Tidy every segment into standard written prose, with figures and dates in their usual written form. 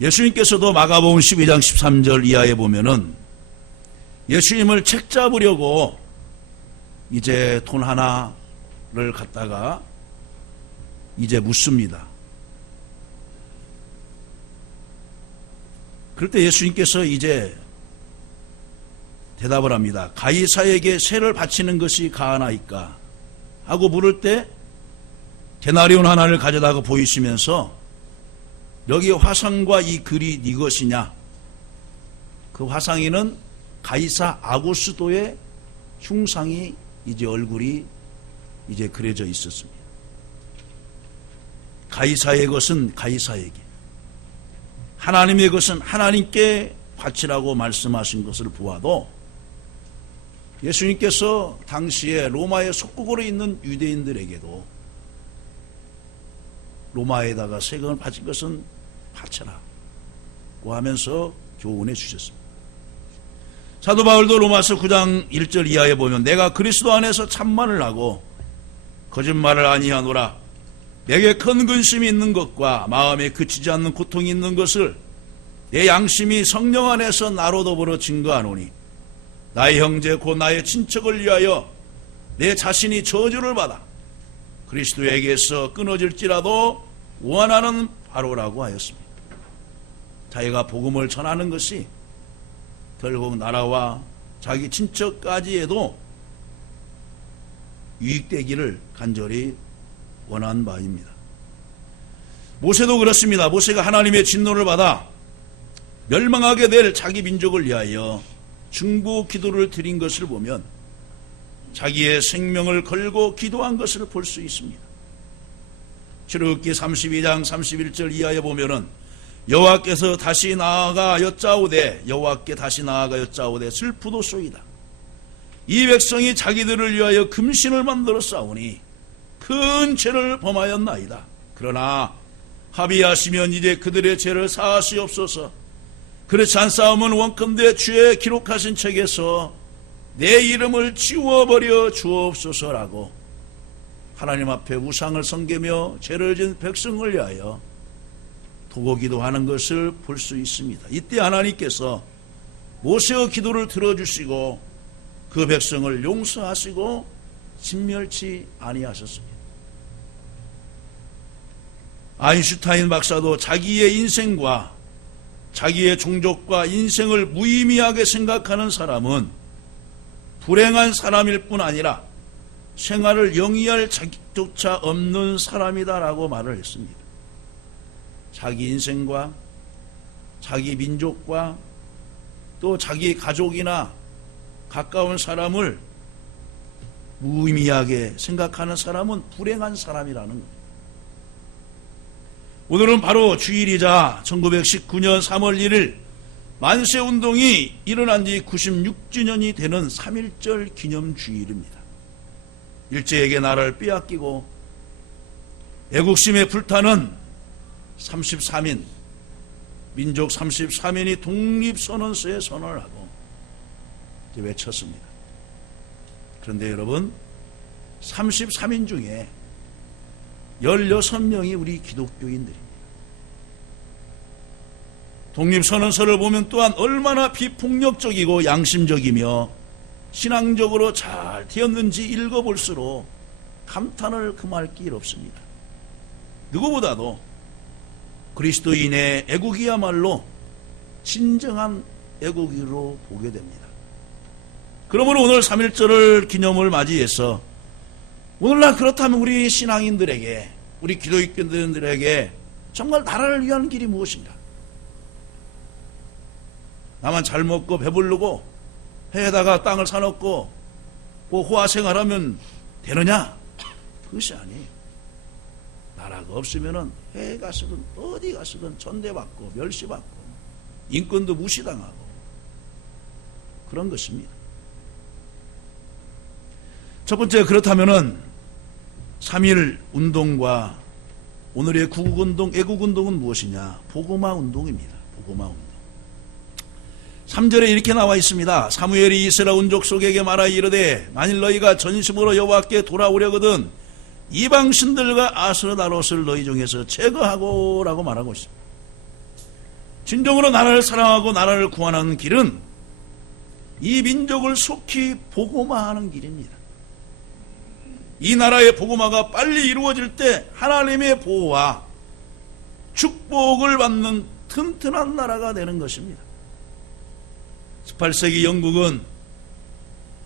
예수님께서도 마가복음 12장 13절 이하에 보면은 예수님을 책 잡으려고 이제 돈 하나를 갖다가 이제 묻습니다. 그럴 때 예수님께서 이제 대답을 합니다. 가이사에게 세를 바치는 것이 가하나이까 하고 물을 때 데나리온 하나를 가져다가 보이시면서 여기 화상과 이 글이 네 것이냐? 그 화상에는 가이사 아구스도의 흉상이 이제 얼굴이 이제 그려져 있었습니다. 가이사의 것은 가이사에게, 하나님의 것은 하나님께 바치라고 말씀하신 것을 보아도 예수님께서 당시에 로마의 속국으로 있는 유대인들에게도 로마에다가 세금을 바친 것은 바쳐라고 하면서 교훈해 주셨습니다. 사도 바울도 로마서 9장 1절 이하에 보면 내가 그리스도 안에서 참만을 하고 거짓말을 아니하노라. 내게 큰 근심이 있는 것과 마음에 그치지 않는 고통이 있는 것을 내 양심이 성령 안에서 나로 더불어 증거하노니 나의 형제 곧 나의 친척을 위하여 내 자신이 저주를 받아 그리스도에게서 끊어질지라도 원하는 바로라고 하였습니다. 자기가 복음을 전하는 것이 결국 나라와 자기 친척까지에도 유익되기를 간절히 원한 바입니다. 모세도 그렇습니다. 모세가 하나님의 진노를 받아 멸망하게 될 자기 민족을 위하여 중보 기도를 드린 것을 보면 자기의 생명을 걸고 기도한 것을 볼 수 있습니다. 출애굽기 32장 31절 이하에 보면은 여호와께 다시 나아가 여짜오되 슬프도소이다. 이 백성이 자기들을 위하여 금신을 만들어 싸우니 큰 죄를 범하였나이다. 그러나 합의하시면 이제 그들의 죄를 사하시옵소서. 그렇지 않사오면 원컨대 주의 기록하신 책에서 내 이름을 지워버려 주옵소서라고 하나님 앞에 우상을 섬기며 죄를 지은 백성을 위하여 도고기도하는 것을 볼 수 있습니다. 이때 하나님께서 모세의 기도를 들어주시고 그 백성을 용서하시고 진멸치 아니하셨습니다. 아인슈타인 박사도 자기의 인생과 자기의 종족과 인생을 무의미하게 생각하는 사람은 불행한 사람일 뿐 아니라 생활을 영위할 자격조차 없는 사람이다라고 말을 했습니다. 자기 인생과 자기 민족과 또 자기 가족이나 가까운 사람을 무의미하게 생각하는 사람은 불행한 사람이라는 겁니다. 오늘은 바로 주일이자 1919년 3월 1일 만세운동이 일어난 지 96주년이 되는 3.1절 기념주일입니다. 일제에게 나라를 빼앗기고 애국심에 불타는 33인, 민족 33인이 독립선언서에 선언을 하고 외쳤습니다. 그런데 여러분, 33인 중에 16명이 우리 기독교인들입니다. 독립선언서를 보면 또한 얼마나 비폭력적이고 양심적이며 신앙적으로 잘 되었는지 읽어볼수록 감탄을 금할 길 없습니다. 누구보다도 그리스도인의 애국이야말로 진정한 애국으로 보게 됩니다. 그러므로 오늘 3.1절을 기념을 맞이해서 오늘날 그렇다면 우리 신앙인들에게, 우리 기독교인들에게 정말 나라를 위한 길이 무엇인가? 나만 잘 먹고 배부르고 해에다가 땅을 사놓고 그 호화생활하면 되느냐? 그것이 아니에요. 나라가 없으면은 해에 가서든 어디 가서든 전대받고 멸시받고 인권도 무시당하고 그런 것입니다. 첫 번째, 그렇다면은 3.1 운동과 오늘의 구국운동, 애국운동은 무엇이냐? 복음화 운동입니다. 복음화 운동. 3절에 이렇게 나와 있습니다. 사무엘이 이스라엘 온족 속에게 말하 이르되 만일 너희가 전심으로 여호와께 돌아오려거든 이방신들과 아스르다롯을 너희 중에서 제거하고 라고 말하고 있습니다. 진정으로 나라를 사랑하고 나라를 구원하는 길은 이 민족을 속히 복음화하는 길입니다. 이 나라의 복음화가 빨리 이루어질 때 하나님의 보호와 축복을 받는 튼튼한 나라가 되는 것입니다. 18세기 영국은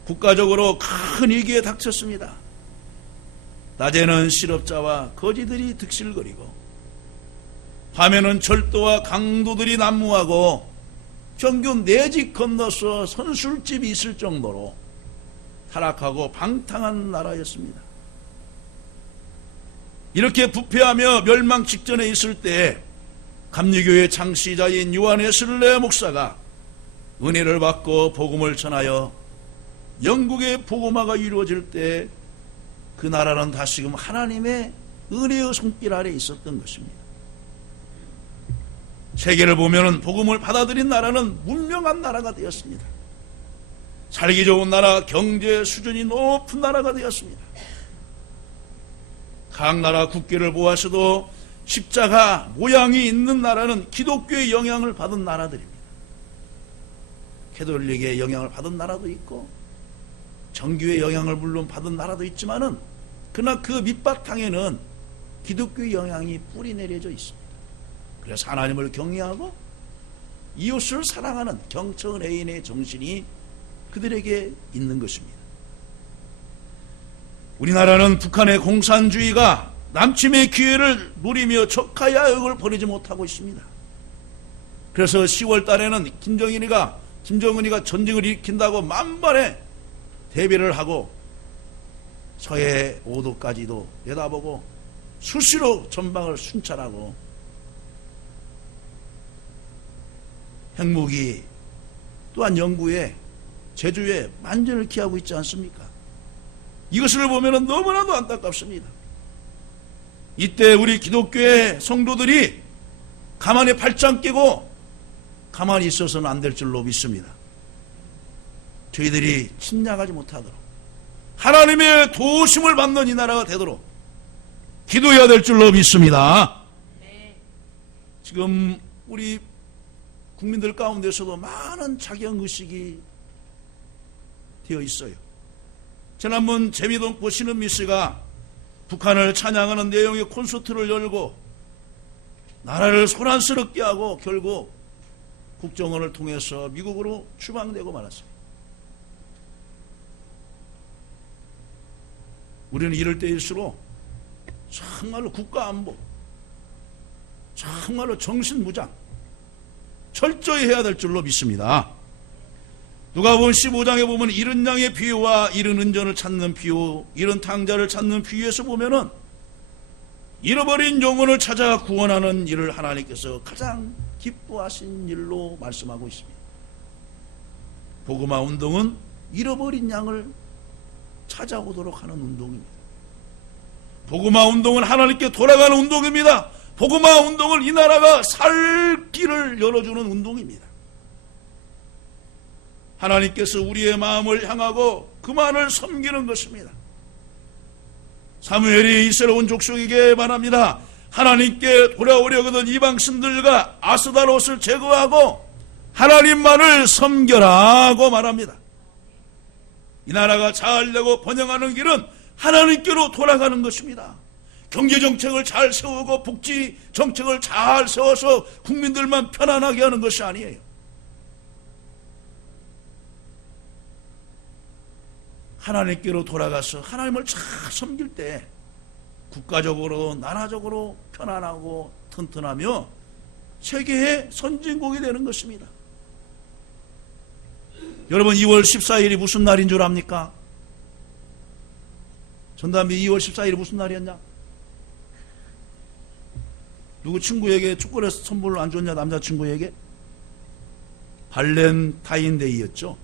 국가적으로 큰 위기에 닥쳤습니다. 낮에는 실업자와 거지들이 득실거리고 밤에는 절도와 강도들이 난무하고 정규 4집 건너서 선술집이 있을 정도로 타락하고 방탕한 나라였습니다. 이렇게 부패하며 멸망 직전에 있을 때 감리교회 창시자인 요한 웨슬레 목사가 은혜를 받고 복음을 전하여 영국의 복음화가 이루어질 때 그 나라는 다시금 하나님의 은혜의 손길 아래 있었던 것입니다. 세계를 보면 복음을 받아들인 나라는 문명한 나라가 되었습니다. 살기 좋은 나라, 경제 수준이 높은 나라가 되었습니다. 각 나라 국기를 보아서도 십자가 모양이 있는 나라는 기독교의 영향을 받은 나라들입니다. 캐톨릭의 영향을 받은 나라도 있고 정교의 영향을 물론 받은 나라도 있지만은 그러나 그 밑바탕에는 기독교의 영향이 뿌리 내려져 있습니다. 그래서 하나님을 경외하고 이웃을 사랑하는 경청애인의 정신이 그들에게 있는 것입니다. 우리나라는 북한의 공산주의가 남침의 기회를 노리며 적하야역을 벌이지 못하고 있습니다. 그래서 10월 달에는 김정은이가 전쟁을 일으킨다고 만반에 대비를 하고 서해 5도까지도 내다보고 수시로 전방을 순찰하고 핵무기 또한 영구에 제주에 만전을 기하고 있지 않습니까? 이것을 보면 너무나도 안타깝습니다. 이때 우리 기독교의 성도들이 가만히 팔짱 끼고 가만히 있어서는 안 될 줄로 믿습니다. 저희들이 침략하지 못하도록 하나님의 도우심을 받는 이 나라가 되도록 기도해야 될 줄로 믿습니다. 지금 우리 국민들 가운데서도 많은 자경의식이 되어 있어요. 지난번 재미도 보시는 미씨가 북한을 찬양하는 내용의 콘서트를 열고 나라를 소란스럽게 하고 결국 국정원을 통해서 미국으로 추방되고 말았습니다. 우리는 이럴 때일수록 정말로 국가안보, 정말로 정신무장 철저히 해야 될 줄로 믿습니다. 누가복음 15장에 보면 이른 양의 비유와 이른 은전을 찾는 비유, 이른 탕자를 찾는 비유에서 보면은 잃어버린 영혼을 찾아 구원하는 일을 하나님께서 가장 기뻐하신 일로 말씀하고 있습니다. 복음화 운동은 잃어버린 양을 찾아오도록 하는 운동입니다. 복음화 운동은 하나님께 돌아가는 운동입니다. 복음화 운동을 이 나라가 살 길을 열어주는 운동입니다. 하나님께서 우리의 마음을 향하고 그만을 섬기는 것입니다. 사무엘이 이스라엘 온 족속에게 말합니다. 하나님께 돌아오려거든 이방신들과 아스다롯을 제거하고 하나님만을 섬겨라고 말합니다. 이 나라가 잘 되고 번영하는 길은 하나님께로 돌아가는 것입니다. 경제정책을 잘 세우고 복지정책을 잘 세워서 국민들만 편안하게 하는 것이 아니에요. 하나님께로 돌아가서 하나님을 잘 섬길 때 국가적으로 나라적으로 편안하고 튼튼하며 세계의 선진국이 되는 것입니다. 여러분 2월 14일이 무슨 날인 줄 압니까? 전담비 2월 14일이 무슨 날이었냐? 누구 친구에게 초콜릿 선물을 안 줬냐? 남자친구에게? 발렌타인데이였죠.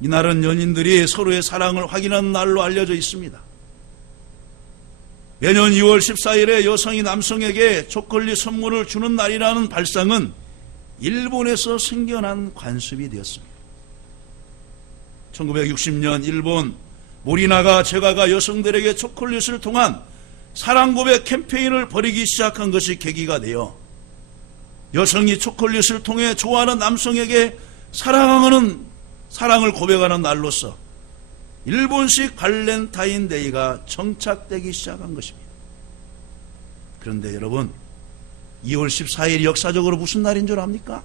이날은 연인들이 서로의 사랑을 확인하는 날로 알려져 있습니다. 매년 2월 14일에 여성이 남성에게 초콜릿 선물을 주는 날이라는 발상은 일본에서 생겨난 관습이 되었습니다. 1960년 일본 모리나가 제가가 여성들에게 초콜릿을 통한 사랑 고백 캠페인을 벌이기 시작한 것이 계기가 되어 여성이 초콜릿을 통해 좋아하는 남성에게 사랑을 고백하는 날로서 일본식 발렌타인데이가 정착되기 시작한 것입니다. 그런데 여러분, 2월 14일이 역사적으로 무슨 날인 줄 압니까?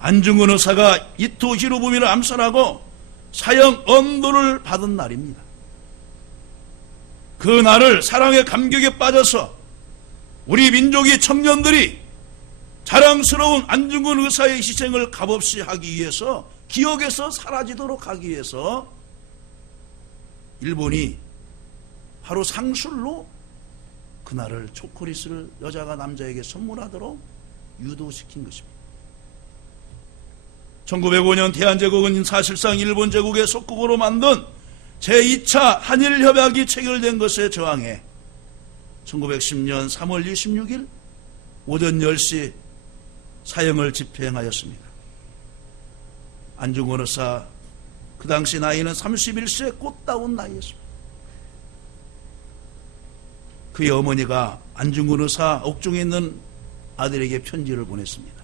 안중근 의사가 이토 히로부미를 암살하고 사형 언도를 받은 날입니다. 그 날을 사랑의 감격에 빠져서 우리 민족의 청년들이 자랑스러운 안중근 의사의 희생을 값없이 하기 위해서, 기억에서 사라지도록 하기 위해서 일본이 바로 상술로 그날을 초콜릿을 여자가 남자에게 선물하도록 유도시킨 것입니다. 1905년 대한제국은 사실상 일본 제국의 속국으로 만든 제2차 한일협약이 체결된 것에 저항해 1910년 3월 26일 오전 10시 사형을 집행하였습니다. 안중근 의사, 그 당시 나이는 31세 꽃다운 나이였습니다. 그의 어머니가 안중근 의사 옥중에 있는 아들에게 편지를 보냈습니다.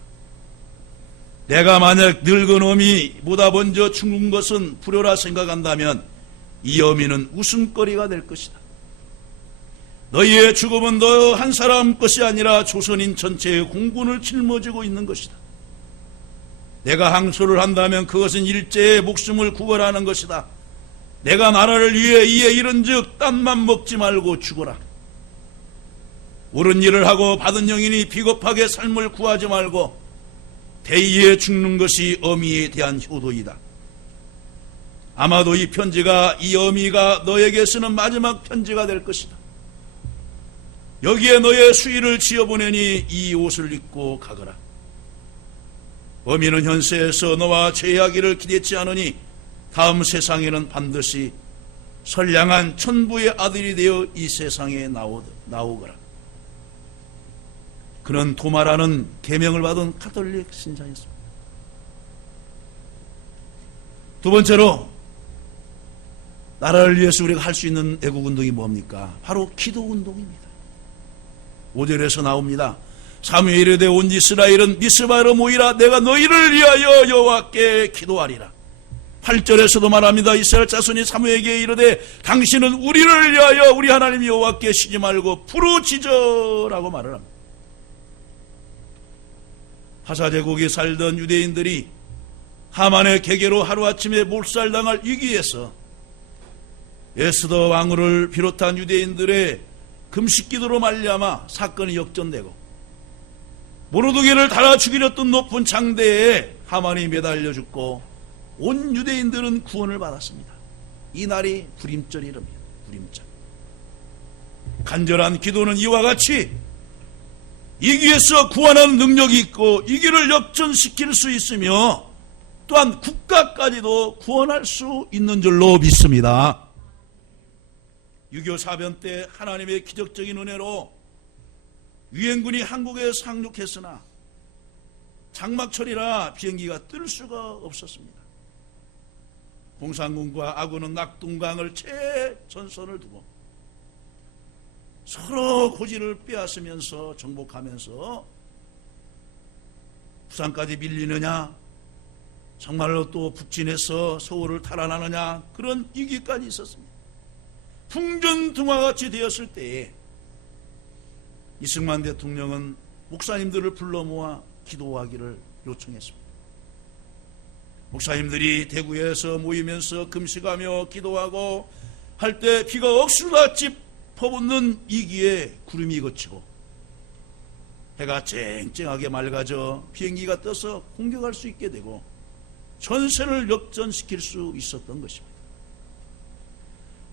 내가 만약 늙은 어미 보다 먼저 죽는 것은 불효라 생각한다면 이 어미는 웃음거리가 될 것이다. 너희의 죽음은 너 한 사람 것이 아니라 조선인 전체의 공분을 짊어지고 있는 것이다. 내가 항소를 한다면 그것은 일제의 목숨을 구걸하는 것이다. 내가 나라를 위해 이에 이른즉 땀만 먹지 말고 죽어라. 옳은 일을 하고 받은 영인이 비겁하게 삶을 구하지 말고 대의에 죽는 것이 어미에 대한 효도이다. 아마도 이 편지가 이 어미가 너에게 쓰는 마지막 편지가 될 것이다. 여기에 너의 수의를 지어보내니 이 옷을 입고 가거라. 어미는 현세에서 너와 죄하기를 기대치 않으니 다음 세상에는 반드시 선량한 천부의 아들이 되어 이 세상에 나오거라. 그는 도마라는 계명을 받은 가톨릭 신자였습니다. 두 번째로, 나라를 위해서 우리가 할 수 있는 애국운동이 뭡니까? 바로 기도운동입니다. 5절에서 나옵니다. 사무엘이 이르되 온 이스라엘은 미스바로 모이라. 내가 너희를 위하여 여호와께 기도하리라. 8절에서도 말합니다. 이스라엘 자손이 사무엘에게 이르되 당신은 우리를 위하여 우리 하나님 여호와께 쉬지 말고 부르짖으라고 말을 합니다. 하사제국에 살던 유대인들이 하만의 계계로 하루아침에 몰살당할 위기에서 에스더 왕후를 비롯한 유대인들의 금식기도로 말미암아 사건이 역전되고 모르드게를 달아 죽이렸던 높은 장대에 하만이 매달려 죽고 온 유대인들은 구원을 받았습니다. 이 날이 불임절 이름이에요. 불임절. 간절한 기도는 이와 같이 위기에서 구원하는 능력이 있고 위기를 역전시킬 수 있으며 또한 국가까지도 구원할 수 있는 줄로 믿습니다. 6.25 사변 때 하나님의 기적적인 은혜로 유엔군이 한국에 상륙했으나 장막철이라 비행기가 뜰 수가 없었습니다. 공산군과 아군은 낙동강을 최전선을 두고 서로 고지를 빼앗으면서 정복하면서 부산까지 밀리느냐, 정말로 또 북진해서 서울을 탈환하느냐, 그런 위기까지 있었습니다. 풍전등화같이 되었을 때에 이승만 대통령은 목사님들을 불러 모아 기도하기를 요청했습니다. 목사님들이 대구에서 모이면서 금식하며 기도하고 할 때 비가 억수같이 퍼붓는 이기에 구름이 걷히고 해가 쨍쨍하게 맑아져 비행기가 떠서 공격할 수 있게 되고 전세를 역전시킬 수 있었던 것입니다.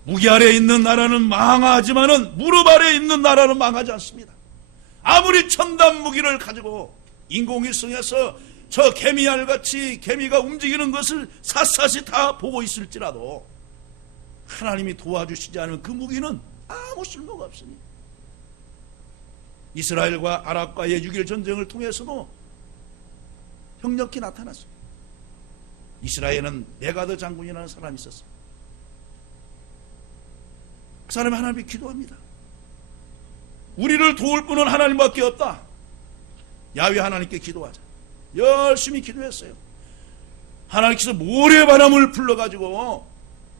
무기 아래에 있는 나라는 망하지만은 무릎 아래에 있는 나라는 망하지 않습니다. 아무리 첨단 무기를 가지고 인공위성에서 저 개미알같이 개미가 움직이는 것을 샅샅이 다 보고 있을지라도 하나님이 도와주시지 않으면 그 무기는 아무 쓸모가 없습니다. 이스라엘과 아랍과의 6.1 전쟁을 통해서도 형력히 나타났습니다. 이스라엘은 메가드 장군이라는 사람이 있었습니다. 그 사람이 하나님께 기도합니다. 우리를 도울 분은 하나님밖에 없다. 야훼 하나님께 기도하자. 열심히 기도했어요. 하나님께서 모래바람을 불러가지고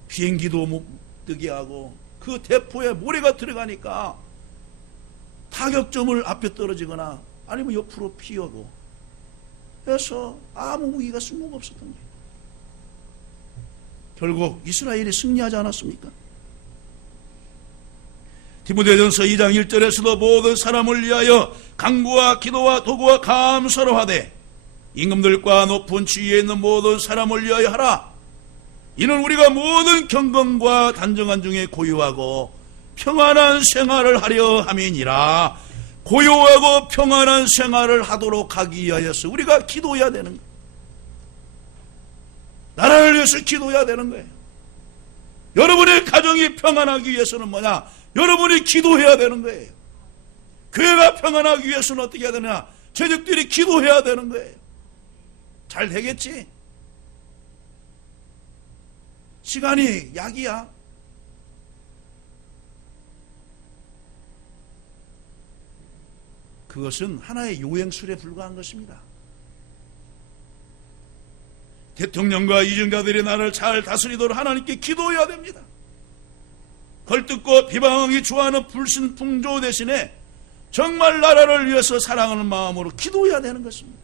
비행기도 못 뜨게 하고 그 대포에 모래가 들어가니까 타격점을 앞에 떨어지거나 아니면 옆으로 피하고 해서 아무 무기가 쓸모가 없었던 거예요. 결국 이스라엘이 승리하지 않았습니까? 디모데전서 2장 1절에서도 모든 사람을 위하여 간구와 기도와 도구와 감사로 하되 임금들과 높은 지위에 있는 모든 사람을 위하여 하라. 이는 우리가 모든 경건과 단정한 중에 고요하고 평안한 생활을 하려 함이니라. 고요하고 평안한 생활을 하도록 하기 위하여서 우리가 기도해야 되는 거예요. 나라를 위해서 기도해야 되는 거예요. 여러분의 가정이 평안하기 위해서는 뭐냐? 여러분이 기도해야 되는 거예요. 교회가 평안하기 위해서는 어떻게 해야 되냐? 저녁들이 기도해야 되는 거예요. 잘 되겠지? 시간이 약이야. 그것은 하나의 요행술에 불과한 것입니다. 대통령과 이정자들이 나라를 잘 다스리도록 하나님께 기도해야 됩니다. 걸뜯고 비방하기 좋아하는 불신풍조 대신에 정말 나라를 위해서 사랑하는 마음으로 기도해야 되는 것입니다.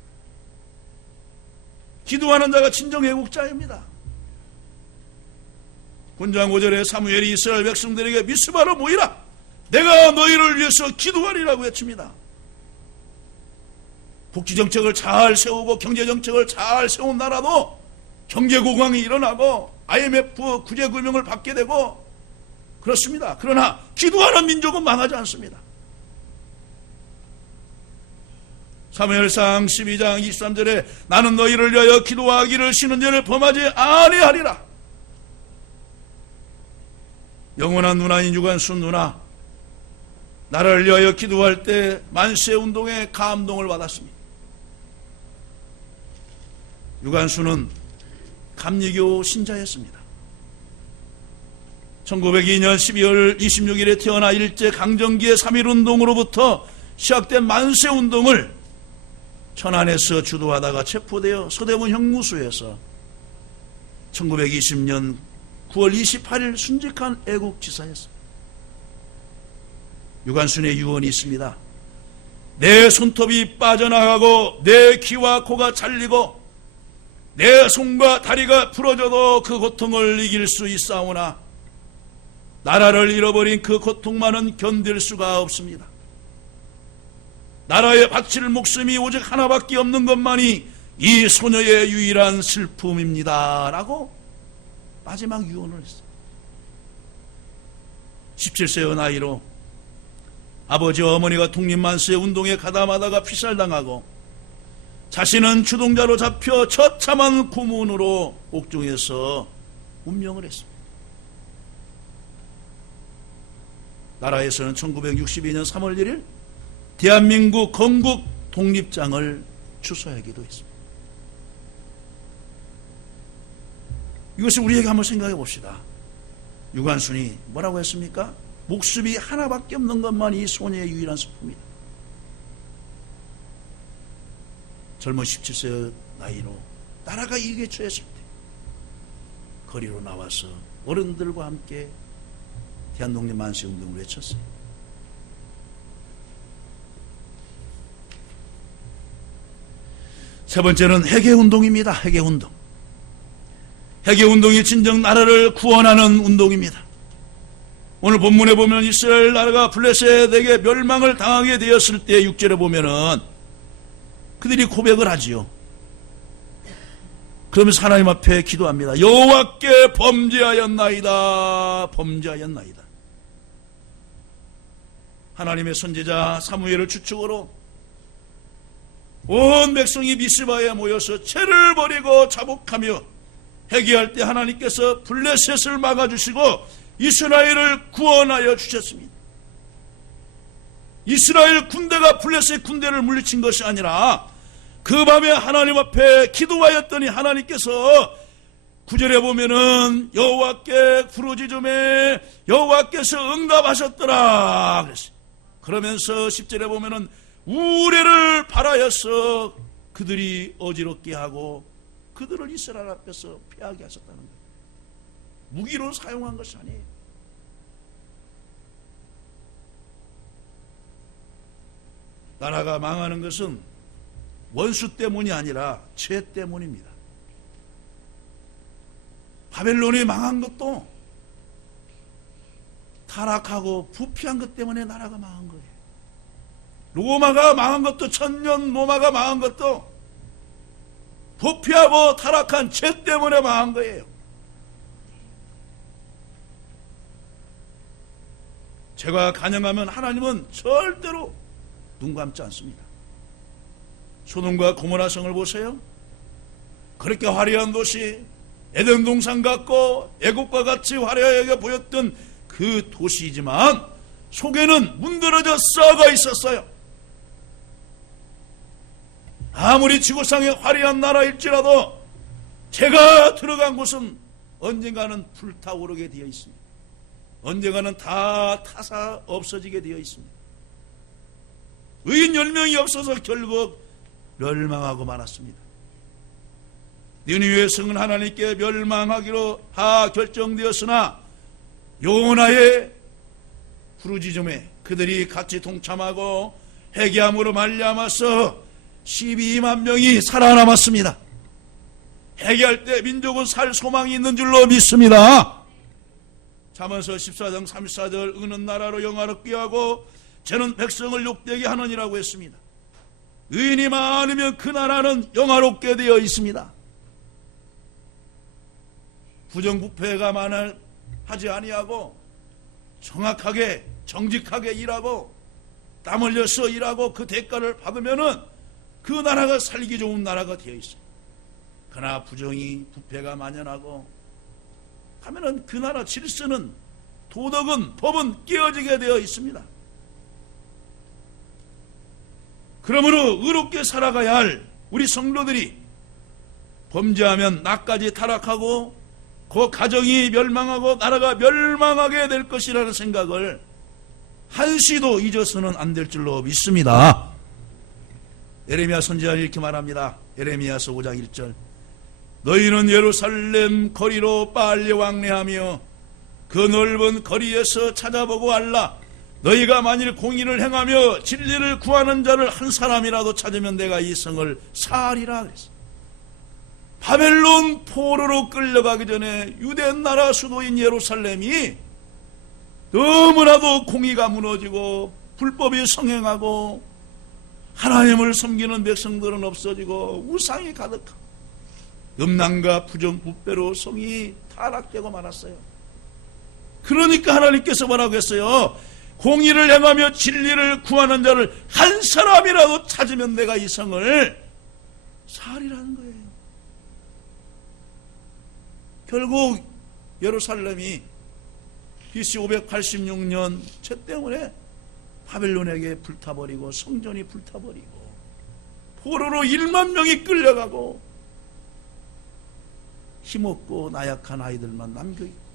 기도하는 자가 진정 애국자입니다. 군장 5절에 사무엘이 이스라엘 백성들에게 미스바로 모이라. 내가 너희를 위해서 기도하리라고 외칩니다. 복지정책을 잘 세우고 경제정책을 잘 세운 나라도 경제고강이 일어나고 IMF 구제금융을 받게 되고 그렇습니다. 그러나 기도하는 민족은 망하지 않습니다. 사무엘상 12장 23절에 나는 너희를 위하여 기도하기를 쉬는 죄를 범하지 아니하리라. 영원한 누나인 유관순 누나, 나라를 위하여 기도할 때 만세운동에 감동을 받았습니다. 유관순은 감리교 신자였습니다. 1902년 12월 26일에 태어나 일제강점기의 3.1운동으로부터 시작된 만세운동을 천안에서 주도하다가 체포되어 서대문 형무소에서 1920년 9월 28일 순직한 애국지사였습니다. 유관순의 유언이 있습니다. 내 손톱이 빠져나가고 내 귀와 코가 잘리고 내 손과 다리가 부러져도 그 고통을 이길 수 있사오나 나라를 잃어버린 그 고통만은 견딜 수가 없습니다. 나라에 바칠 목숨이 오직 하나밖에 없는 것만이 이 소녀의 유일한 슬픔입니다. 라고 마지막 유언을 했어요. 17세의 나이로 아버지와 어머니가 독립만세 운동에 가담하다가 피살당하고 자신은 주동자로 잡혀 처참한 고문으로 옥중에서 운명을 했습니다. 나라에서는 1962년 3월 1일 대한민국 건국 독립장을 추서하기도 했습니다. 이것을 우리에게 한번 생각해 봅시다. 유관순이 뭐라고 했습니까? 목숨이 하나밖에 없는 것만 이 소녀의 유일한 슬픔이다. 젊은 17세 나이로 나라가 이게 처했을 때 거리로 나와서 어른들과 함께 대한독립 만세운동을 외쳤어요. 세 번째는 회개운동입니다. 회개운동. 회개운동이 진정 나라를 구원하는 운동입니다. 오늘 본문에 보면 이스라엘 나라가 블레셋에게 멸망을 당하게 되었을 때 6절에 보면은 그들이 고백을 하지요. 그러면서 하나님 앞에 기도합니다. 여호와께 범죄하였나이다. 범죄하였나이다. 하나님의 선지자 사무엘을 주축으로 온 백성이 미스바에 모여서 죄를 버리고 자복하며 회개할 때 하나님께서 블레셋을 막아주시고 이스라엘을 구원하여 주셨습니다. 이스라엘 군대가 블레셋 군대를 물리친 것이 아니라 그 밤에 하나님 앞에 기도하였더니 하나님께서 9절에 보면은 여호와께 부르짖음에 여호와께서 응답하셨더라 그랬어요. 그러면서 10절에 보면은 우레를 발하여서 그들이 어지럽게 하고 그들을 이스라엘 앞에서 패하게 하셨다는 거예요. 무기로 사용한 것이 아니에요. 나라가 망하는 것은 원수 때문이 아니라 죄 때문입니다. 바벨론이 망한 것도 타락하고 부패한 것 때문에 나라가 망한 거예요. 로마가 망한 것도, 천년 로마가 망한 것도 부패하고 타락한 죄 때문에 망한 거예요. 죄가 간영하면 하나님은 절대로 눈 감지 않습니다. 소돔과 고모라 성을 보세요. 그렇게 화려한 도시, 에덴 동산 같고 애국과 같이 화려하게 보였던 그 도시이지만 속에는 문드러져 썩어 있었어요. 아무리 지구상의 화려한 나라일지라도 죄가 들어간 곳은 언젠가는 불타오르게 되어 있습니다. 언젠가는 다 타사 없어지게 되어 있습니다. 의인 10명이 없어서 결국 멸망하고 말았습니다. 니느웨 성은 하나님께 멸망하기로 다 결정되었으나 요나의 부르짖음에 그들이 같이 동참하고 회개함으로 말미암아서 12만 명이 살아남았습니다. 회개할 때 민족은 살 소망이 있는 줄로 믿습니다. 잠언서 14장 34절 의는 나라로 영화롭게 하고 죄는 백성을 욕되게 하느니라고 했습니다. 의인이 많으면 그 나라는 영화롭게 되어 있습니다. 부정부패가 하지 아니하고 정확하게 정직하게 일하고 땀 흘려서 일하고 그 대가를 받으면은 그 나라가 살기 좋은 나라가 되어 있어요. 그러나 부정이 부패가 만연하고 하면은 그 나라 질서는, 도덕은, 법은 깨어지게 되어 있습니다. 그러므로 의롭게 살아가야 할 우리 성도들이 범죄하면 나까지 타락하고 그 가정이 멸망하고 나라가 멸망하게 될 것이라는 생각을 한시도 잊어서는 안 될 줄로 믿습니다. 예레미야 선지자는 이렇게 말합니다. 예레미야서 5장 1절 너희는 예루살렘 거리로 빨리 왕래하며 그 넓은 거리에서 찾아보고 알라. 너희가 만일 공의를 행하며 진리를 구하는 자를 한 사람이라도 찾으면 내가 이 성을 사하리라 그랬어요. 바벨론 포로로 끌려가기 전에 유대 나라 수도인 예루살렘이 너무나도 공의가 무너지고 불법이 성행하고 하나님을 섬기는 백성들은 없어지고 우상이 가득하고 음란과 부정부패로 성이 타락되고 말았어요. 그러니까 하나님께서 뭐라고 했어요? 공의를 행하며 진리를 구하는 자를 한 사람이라도 찾으면 내가 이 성을 사하리라는 거예요. 결국 예루살렘이 BC 586년 죄 때문에 바벨론에게 불타버리고 성전이 불타버리고 포로로 1만 명이 끌려가고 힘없고 나약한 아이들만 남겨있고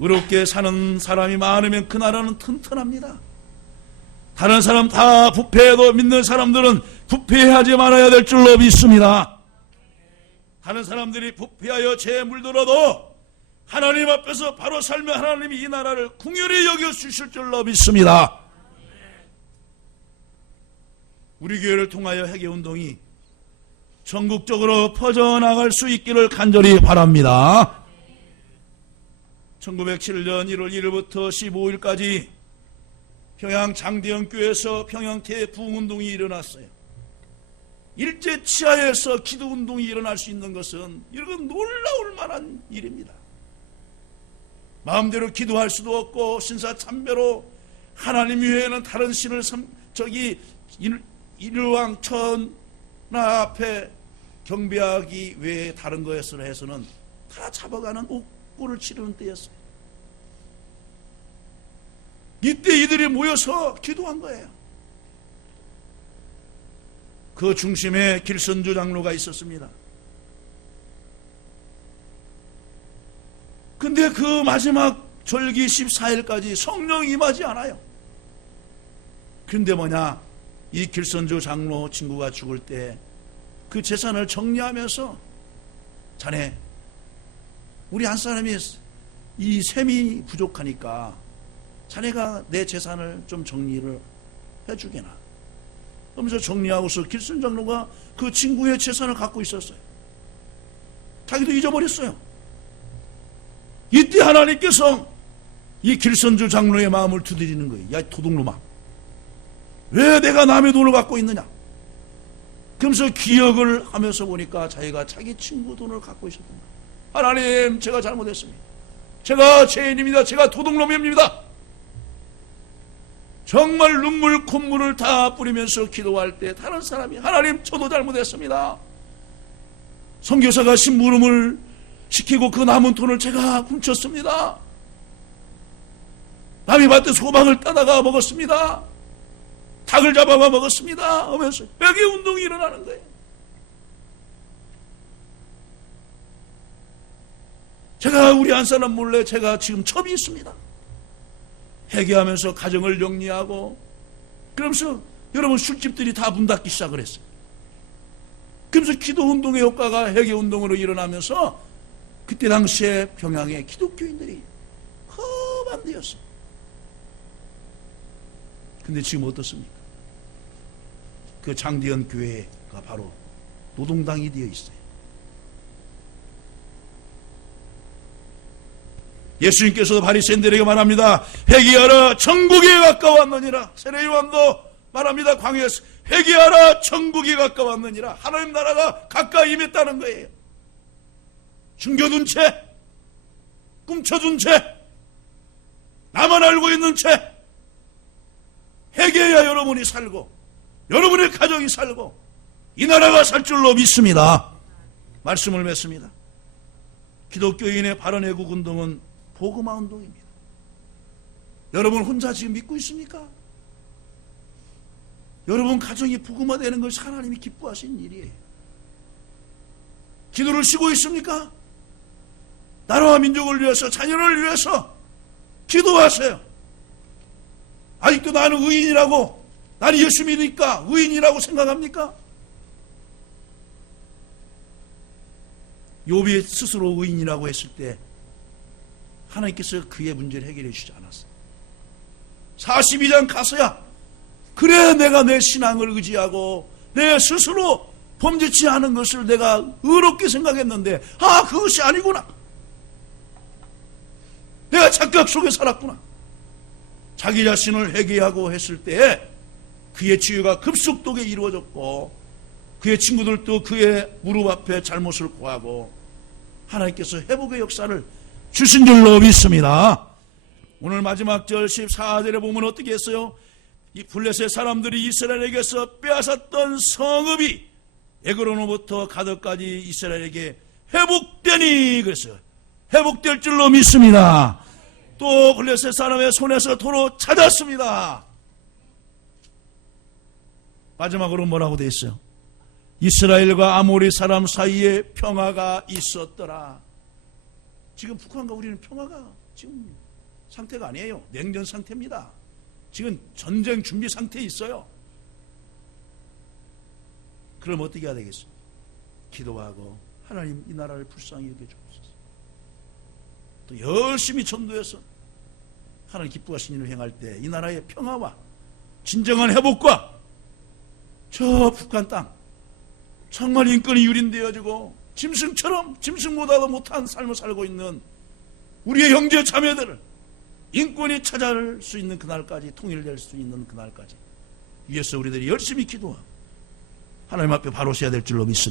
의롭게 사는 사람이 많으면 그 나라는 튼튼합니다. 다른 사람 다 부패해도 믿는 사람들은 부패하지 말아야 될 줄로 믿습니다. 다른 사람들이 부패하여 죄에 물들어도 하나님 앞에서 바로 살면 하나님이 이 나라를 긍휼히 여겨주실 줄로 믿습니다. 우리 교회를 통하여 회개운동이 전국적으로 퍼져나갈 수 있기를 간절히 바랍니다. 1907년 1월 1일부터 15일까지 평양 장대영교회에서 평양 대부흥운동이 일어났어요. 일제 치하에서 기도운동이 일어날 수 있는 것은 이런 놀라울 만한 일입니다. 마음대로 기도할 수도 없고 신사참배로 하나님 외에는 다른 신을 일왕 천하 앞에 경배하기 외에 다른 것으로 해서는 다 잡아가는 옥고를 치르는 때였어요. 이때 이들이 모여서 기도한 거예요. 그 중심에 길선주 장로가 있었습니다. 근데 그 마지막 절기 14일까지 성령 임하지 않아요. 그런데 뭐냐, 이 길선주 장로 친구가 죽을 때 그 재산을 정리하면서, 자네, 우리 한 사람이 이 셈이 부족하니까 자네가 내 재산을 좀 정리를 해주게나. 그러면서 정리하고서 길선 장로가 그 친구의 재산을 갖고 있었어요. 자기도 잊어버렸어요. 이때 하나님께서 이 길선주 장로의 마음을 두드리는 거예요. 야, 도둑놈아, 왜 내가 남의 돈을 갖고 있느냐. 그러면서 기억을 하면서 보니까 자기가 자기 친구 돈을 갖고 있었던 거예요. 하나님, 제가 잘못했습니다. 제가 죄인입니다. 제가 도둑놈입니다. 정말 눈물 콧물을 다 뿌리면서 기도할 때 다른 사람이, 하나님, 저도 잘못했습니다. 선교사가 심부름을 시키고 그 남은 돈을 제가 훔쳤습니다. 남이 밭에 소방을 따다가 먹었습니다. 닭을 잡아가 먹었습니다 하면서 회개 운동이 일어나는 거예요. 제가 우리 한 사람 몰래 제가 지금 첩이 있습니다. 회개하면서 가정을 정리하고, 그러면서 여러분 술집들이 다 문 닫기 시작을 했어요. 그러면서 기도 운동의 효과가 회개 운동으로 일어나면서 그때 당시에 평양에 기독교인들이 허반되었어요. 근데 지금 어떻습니까? 그 장대현 교회가 바로 노동당이 되어 있어요. 예수님께서도 바리새인들에게 말합니다. 회개하라, 천국이 가까웠느니라. 세례요한도 말합니다. 광야에서 회개하라, 천국이 가까웠느니라. 하나님 나라가 가까이 임했다는 거예요. 숨겨둔 채, 꿈쳐둔 채, 나만 알고 있는 채 회개해야 여러분이 살고 여러분의 가정이 살고 이 나라가 살 줄로 믿습니다. 말씀을 맺습니다. 기독교인의 바른 애국 운동은 복음화 운동입니다. 여러분 혼자 지금 믿고 있습니까? 여러분 가정이 복음화되는 것이 하나님이 기뻐하시는 일이에요. 기도를 쉬고 있습니까? 나라와 민족을 위해서, 자녀를 위해서 기도하세요. 아직도 나는 의인이라고, 나는 예수 믿으니까 의인이라고 생각합니까? 욥이 스스로 의인이라고 했을 때 하나님께서 그의 문제를 해결해 주지 않았어요. 42장 가서야, 그래 내가 내 신앙을 의지하고 내 스스로 범죄치 않은 것을 내가 의롭게 생각했는데, 아, 그것이 아니구나. 내가 착각 속에 살았구나. 자기 자신을 회개하고 했을 때에 그의 치유가 급속도에 이루어졌고, 그의 친구들도 그의 무릎 앞에 잘못을 고하고 하나님께서 회복의 역사를 주신 줄로 믿습니다. 오늘 마지막 절 14절에 보면 어떻게 했어요? 이 블레셋 사람들이 이스라엘에게서 빼앗았던 성읍이 에그로노부터 가드까지 이스라엘에게 회복되니 그랬어요. 회복될 줄로 믿습니다. 또 블레셋 사람의 손에서 도로 찾았습니다. 마지막으로 뭐라고 되어 있어요? 이스라엘과 아모리 사람 사이에 평화가 있었더라. 지금 북한과 우리는 평화가 지금 상태가 아니에요. 냉전 상태입니다. 지금 전쟁 준비 상태에 있어요. 그럼 어떻게 해야 되겠어요? 기도하고 하나님 이 나라를 불쌍히 여겨주옵소서. 또 열심히 전도해서 하나님 기뻐하신 일을 행할 때 이 나라의 평화와 진정한 회복과 저 북한 땅 정말 인권이 유린되어지고 짐승처럼 짐승보다도 못한 삶을 살고 있는 우리의 형제 자매들을 인권이 찾아올 수 있는 그날까지, 통일될 수 있는 그날까지 위해서 우리들이 열심히 기도하고 하나님 앞에 바로 서야 될 줄로 믿습니다.